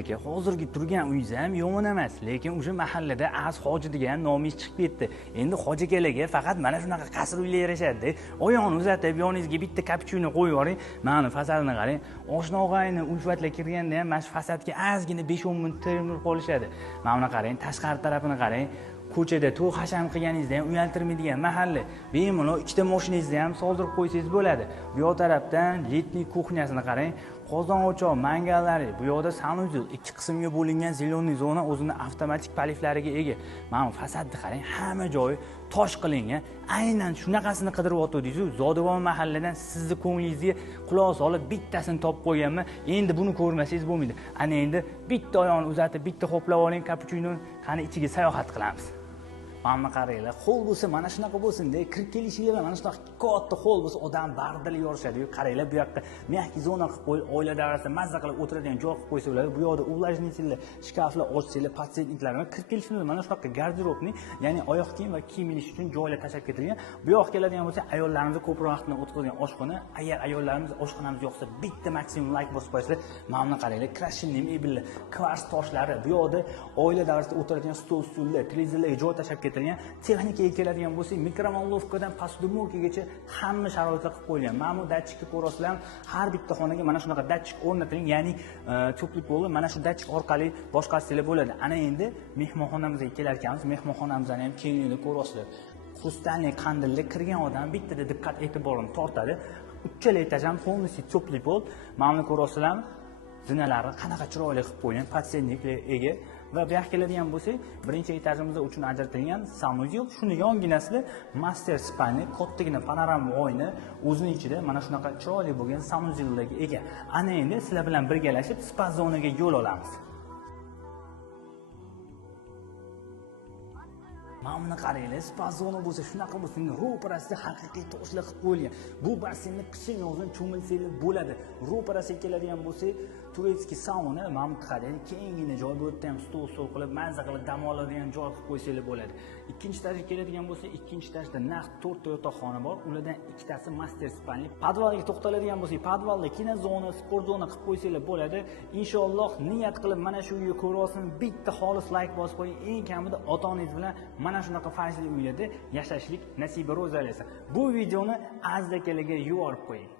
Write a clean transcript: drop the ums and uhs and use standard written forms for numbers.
aka, hozirgi turgan uyingiz ham yomon emas, lekin o'sha mahallada Az Hoji degan nomingiz chiqib ketdi. Endi Hoji akalarga faqat mana shunaqa qasr uylar yarashadi. Oyog'ini uzatib, yoningizga bitta kapuchino qo'yib yuboring. Mana fasadini qarang. Oshna og'ayni ulfatlar kirganda ham mana shu fasadga ozgina 5-10 ming terimib qolishadi. Mana buni qarang, tashqari tarafini qarang. Ko'chada to'y hasham qilganingizda ham uyaltirmaydigan mahalla. Bemalol ikkita mashinangizni ham soldirib qo'ysangiz bo'ladi. Bu yoq tarafdan letniy kuxnyasini qarang. Qozon o'choq, mangallari, bu yoqda sanuzel, ikki qismga bo'lingan zeleniy zona o'zini avtomatik paliflariga ega. Mana fasadni qarang, hamma joyi tosh qilingan. Aynan shunaqasini qidirib o'tdingiz-ku, Zodivon mahalladan sizni ko'nglingizga quloq solib bittasini topib qo'yganman. Endi buni ko'rmasangiz bo'lmaydi. Ana endi bitta oyoqni uzatib, bitta ho'plab oling, kapuchino, qani ichiga sayohat qilamiz. Mana qaranglar, xo'l bo'lsa mana shunaqa bo'lsin-da, kirib kelishinglar mana shunaqa katta xo'l bo'lsa odam bardili yorishadi-yu. Qaranglar, bu yoqqa mehki zona qilib qo'yib, oila davrasida mazza qilib o'tiradigan joy qilib qo'ysa bo'ladi. Bu yoqda uvlajnitsiyalar, shkaflar, ochsanglar, patsentniklar, kirib kelishinglar mana shunaqa garderobni, ya'ni oyoq kiyim va kiyim ilish uchun joylar tashab ketilgan. Bu yoqqa keladigan bo'lsa, ayollarimiz ko'proq vaqtni o'tkazadigan oshxona. Agar ayollarimiz oshxonamiz yoqsa, bitta maksimum like bosib qo'yasizlar. Mana buni qaranglar, krashinli mebellar, kvars toshlari, bu yoqda oila davrasida o'tiradigan stol-stullar, televizorlarga joy tashab texnikaga keladigan bo'lsak, mikrovolnovkadan posudmovkagacha hamma sharoitlar qilib qo'yilgan. Mana bu datchikni ko'rasizlar, har bitta xonaga mana shunaqa datchik o'rnatilgan, ya'ni ko'plik bo'lib, mana shu datchik orqali boshqarsizlar bo'ladi. Ana endi mehmonxonamizga kelar ekanmiz, mehmonxonamizni ham kengligini ko'rasizlar. Xrustalniy qandillar kirgan odam bittada diqqat e'tiborini tortadi. Uchala etaj ham polностью ko'plik bo'lib, mana buni ko'rasizlar. Zinalari qanaqa chiroyli qilib qo'ygan, patsentniklar ega. Va bu yoqqa keladigan bo'lsak, birinchi etajimizda uchun ajratilgan sanuzel, shuni yonginasida master spalni, kattagina panorama oyna, o'zining ichida mana shunaqa chiroyli bo'lgan sanuzellarga ega. Ana endi sizlar bilan birgalashib spa zonaga yo'l olamiz. Mana buni qaranglar, spa zona bo'lsa shunaqa bo'lsin, ro'parasida haqiqiy toshlar qilib qo'yilgan. Bu basseynni qishin yozin cho'milsangiz bo'ladi. Ro'parasiga keladigan bo'lsak, turetskiy sauna, mana bu qarang, kengina joy, bu yerda ham stol qilib, mazza qilib dam oladigan joy qilib qo'ysangiz bo'ladi. Ikkinchi etajga keladigan bo'lsa, ikkinchi etajda naq 4 ta yotoqxona bor. Ulardan ikkitasi master spalni. Podvalga to'xtaladigan bo'lsak, podvalda kino zona, sport zona qilib qo'ysangiz bo'ladi. Inshaalloh niyat qilib mana shu uyga ko'rasiz, bitta xolis like bosib qo'ying. Eng kamida ota-onangiz bilan mana shunaqa fayzli uylarda yashashlik nasiba ro'za aylasin. Bu videoni Az akalarga yuborib qo'ying.